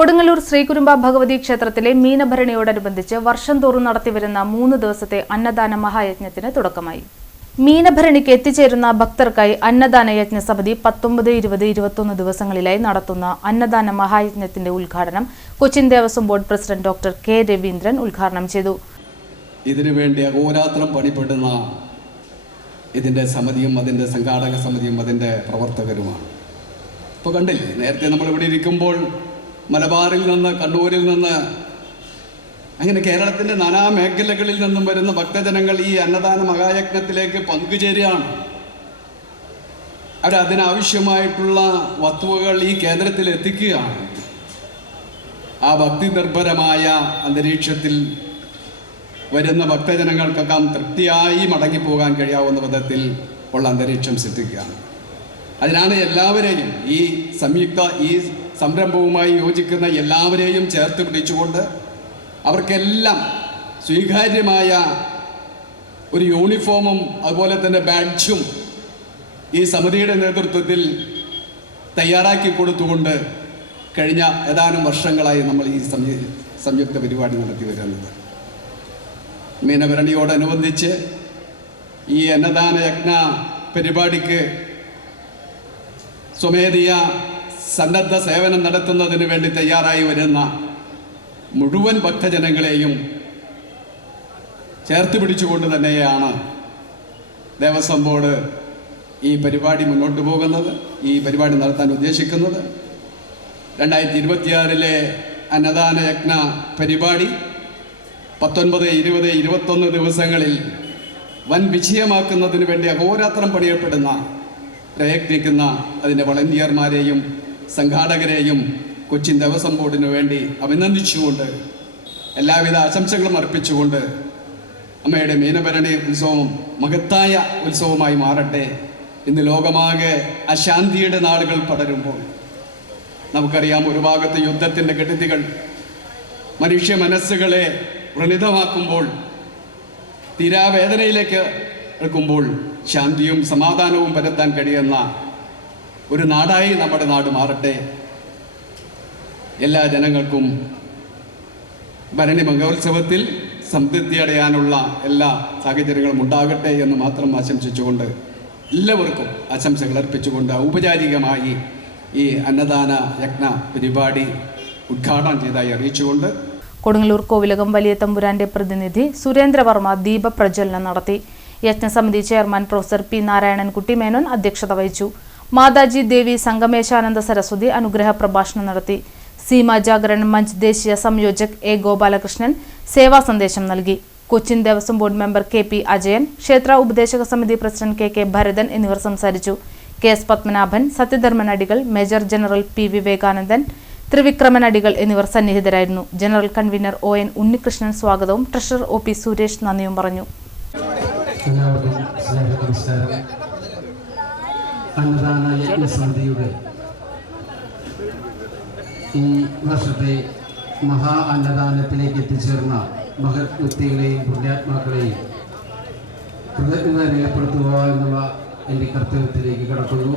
കൊടുങ്ങല്ലൂർ ശ്രീകുരുമ്പ ഭഗവതി ക്ഷേത്രത്തിലെ മീനഭരണിയോടനുബന്ധിച്ച് വർഷം തോറും നടത്തിവരുന്ന 3 ദിവസത്തെ അന്നദാന മഹായജ്ഞത്തിന് തുടക്കമായി. മീനഭരണിക്ക് എത്തിച്ചേരുന്ന ഭക്തർക്കായി അന്നദാന യജ്ഞ സമിതി 19, 20, 21 ദിവസങ്ങളിലായി നടത്തുന്ന അന്നദാന മഹായജ്ഞത്തിന്റെ ഉദ്ഘാടനം Cochin Devaswom board president doctor K Raveendran ഉദ്ഘാടനം ചെയ്തു. ഇതിനുവേണ്ടി അഹോരാത്രം പണിപ്പെടുന്ന ഇതിൻ്റെ സമിതിയും അതിൻ്റെ സംഘാടക സമിതിയും അതിൻ്റെ പ്രവർത്തകരുമാണ്. ഇപ്പോൾ കണ്ടില്ലേ, നേരത്തെ നമ്മളിവിടെ ഇരിക്കുമ്പോൾ മലബാറിൽ നിന്ന്, കണ്ണൂരിൽ നിന്ന്, അങ്ങനെ കേരളത്തിൻ്റെ നാനാ മേഖലകളിൽ നിന്നും വരുന്ന ഭക്തജനങ്ങൾ ഈ അന്നദാന മഹായജ്ഞത്തിലേക്ക് പങ്കുചേരുകയാണ്. അവരതിനാവശ്യമായിട്ടുള്ള വസ്തുവകൾ ഈ കേന്ദ്രത്തിൽ എത്തിക്കുകയാണ്. ആ ഭക്തി നിർഭരമായ അന്തരീക്ഷത്തിൽ വരുന്ന ഭക്തജനങ്ങൾക്കൊക്കെ തൃപ്തിയായി മടങ്ങിപ്പോകാൻ കഴിയാവുന്ന വിധത്തിൽ ഉള്ള അന്തരീക്ഷം സൃഷ്ടിക്കുകയാണ്. അതിനാണ് എല്ലാവരെയും ഈ സംരംഭവുമായി യോജിക്കുന്ന എല്ലാവരെയും ചേർത്ത് പിടിച്ചുകൊണ്ട് അവർക്കെല്ലാം സ്വീകാര്യമായ ഒരു യൂണിഫോമും അതുപോലെ തന്നെ ബാഡ്ജും ഈ സമിതിയുടെ നേതൃത്വത്തിൽ തയ്യാറാക്കി കൊടുത്തുകൊണ്ട് കഴിഞ്ഞ ഏതാനും വർഷങ്ങളായി നമ്മൾ ഈ സംയുക്ത പരിപാടി നടത്തി വരുന്നത്. മീനഭരണിയോടനുബന്ധിച്ച് ഈ അന്നദാന യജ്ഞ പരിപാടിക്ക് സ്വമേധയാ സന്നദ്ധ സേവനം നടത്തുന്നതിന് വേണ്ടി തയ്യാറായി വരുന്ന മുഴുവൻ ഭക്തജനങ്ങളെയും ചേർത്ത് പിടിച്ചുകൊണ്ട് തന്നെയാണ് ദേവസ്വം ബോർഡ് ഈ പരിപാടി മുന്നോട്ട് പോകുന്നത്, ഈ പരിപാടി നടത്താൻ ഉദ്ദേശിക്കുന്നത്. 2026 അന്നദാന യജ്ഞ പരിപാടി 19, 20, 21 ദിവസങ്ങളിൽ വൻ വിജയമാക്കുന്നതിന് വേണ്ടി അഹോരാത്രം പ്രയത്നിക്കുന്ന അതിൻ്റെ വളണ്ടിയർമാരെയും സംഘാടകരെയും കൊച്ചിൻ ദേവസ്വം ബോർഡിന് വേണ്ടി അഭിനന്ദിച്ചുകൊണ്ട് എല്ലാവിധ ആശംസകളും അർപ്പിച്ചുകൊണ്ട് അമ്മയുടെ മീനഭരണി ഉത്സവം മഹത്തായ ഉത്സവമായി മാറട്ടെ. ഇന്ന് ലോകമാകെ അശാന്തിയുടെ നാളുകൾ പടരുമ്പോൾ നമുക്കറിയാം, ഒരു ഭാഗത്ത് യുദ്ധത്തിൻ്റെ കെടുതികൾ മനുഷ്യ മനസ്സുകളെ വ്രണിതമാക്കുമ്പോൾ, തീരാവേദനയിലേക്ക് എടുക്കുമ്പോൾ ശാന്തിയും സമാധാനവും പരത്താൻ കഴിയുന്ന ഒരു നാടായി നമ്മുടെ നാട് മാറട്ടെ. എല്ലാ ജനങ്ങൾക്കും ഭരണി മഹോത്സവത്തിൽ സമൃദ്ധി അടയാനുള്ള എല്ലാ സാഹചര്യങ്ങളും ഉണ്ടാകട്ടെ എന്ന് മാത്രം ആശംസിച്ചുകൊണ്ട് എല്ലാവർക്കും ആശംസകൾ അർപ്പിച്ചുകൊണ്ട് ഔപചാരികമായി ഈ അന്നദാന യജ്ഞ പരിപാടി ഉദ്ഘാടനം ചെയ്തതായി അറിയിച്ചുകൊണ്ട് കൊടുങ്ങല്ലൂർ കോവിലകം വലിയ തമ്പുരാന്റെ പ്രതിനിധി സുരേന്ദ്രവർമ്മ ദീപപ്രജ്വലനം നടത്തി. യജ്ഞസമിതി chairman professor P Narayanankutty Menon അധ്യക്ഷത വഹിച്ചു. മാതാജി ദേവി സംഗമേശാനന്ദ സരസ്വതി അനുഗ്രഹ പ്രഭാഷണം നടത്തി. സീമ ജാഗരൺ മഞ്ച് ദേശീയ സംയോജക് എ ഗോപാലകൃഷ്ണൻ സേവാ സന്ദേശം നൽകി. Cochin Devaswom board member K P Ajayan, ക്ഷേത്ര ഉപദേശക സമിതി പ്രസിഡന്റ് കെ കെ ഭരതൻ എന്നിവർ സംസാരിച്ചു. കെ എസ് പത്മനാഭൻ, സത്യധർമ്മൻ അടികൾ, മേജർ ജനറൽ പി വിവേകാനന്ദൻ, ത്രിവിക്രമൻ അടികൾ എന്നിവർ സന്നിഹിതരായിരുന്നു. General convener O N Unnikrishnan സ്വാഗതവും ട്രഷറർ ഒ പി സുരേഷ് നന്ദിയും പറഞ്ഞു. അന്നദാന യജ്ഞസമിതിയുടെ ഈ വർഷത്തെ മഹാ അന്നദാനത്തിലേക്ക് എത്തിച്ചേർന്ന മഹത് വ്യക്തികളെയും പുണ്യാത്മാക്കളെയും കൃതജ്ഞത രേഖപ്പെടുത്തുക എന്നുള്ള എൻ്റെ കർത്തവ്യത്തിലേക്ക് കടക്കുന്നു.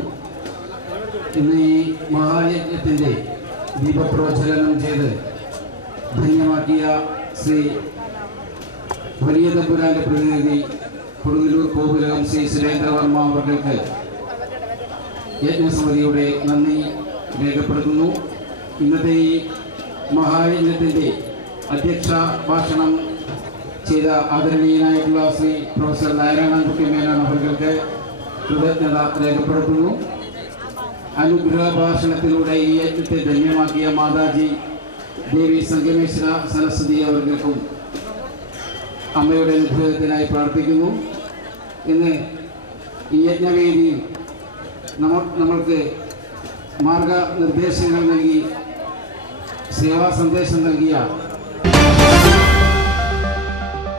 ഇന്ന് ഈ മഹായജ്ഞത്തിൻ്റെ ദീപപ്രജ്വലനം ചെയ്ത് ധന്യമാക്കിയ ശ്രീ വലിയ തമ്പുരാന്റെ പ്രതിനിധി കൊടുങ്ങല്ലൂർ കോവിലകം ശ്രീ സുരേന്ദ്രവർമ്മ അവർക്ക് യജ്ഞസമിതിയുടെ നന്ദി രേഖപ്പെടുത്തുന്നു. ഇന്നത്തെ ഈ മഹായജ്ഞത്തിൻ്റെ അധ്യക്ഷ ഭാഷണം ചെയ്ത ആദരണീയനായിട്ടുള്ള ശ്രീ പ്രൊഫസർ നാരായണൻകുട്ടി മേനോൻ അവർക്ക് കൃതജ്ഞത രേഖപ്പെടുത്തുന്നു. അനുഗ്രഹ ഭാഷണത്തിലൂടെ ഈ യജ്ഞത്തെ ധന്യമാക്കിയ മാതാജി ദേവി സംഗമേശ്വര സരസ്വതി അവർക്കും അമ്മയുടെ അനുഗ്രഹത്തിനായി പ്രാർത്ഥിക്കുന്നു. ഇന്ന് ഈ യജ്ഞവേദിയിൽ നമ്മൾക്ക് മാർഗനിർദ്ദേശങ്ങൾ നൽകി സേവാ സന്ദേശം നൽകിയ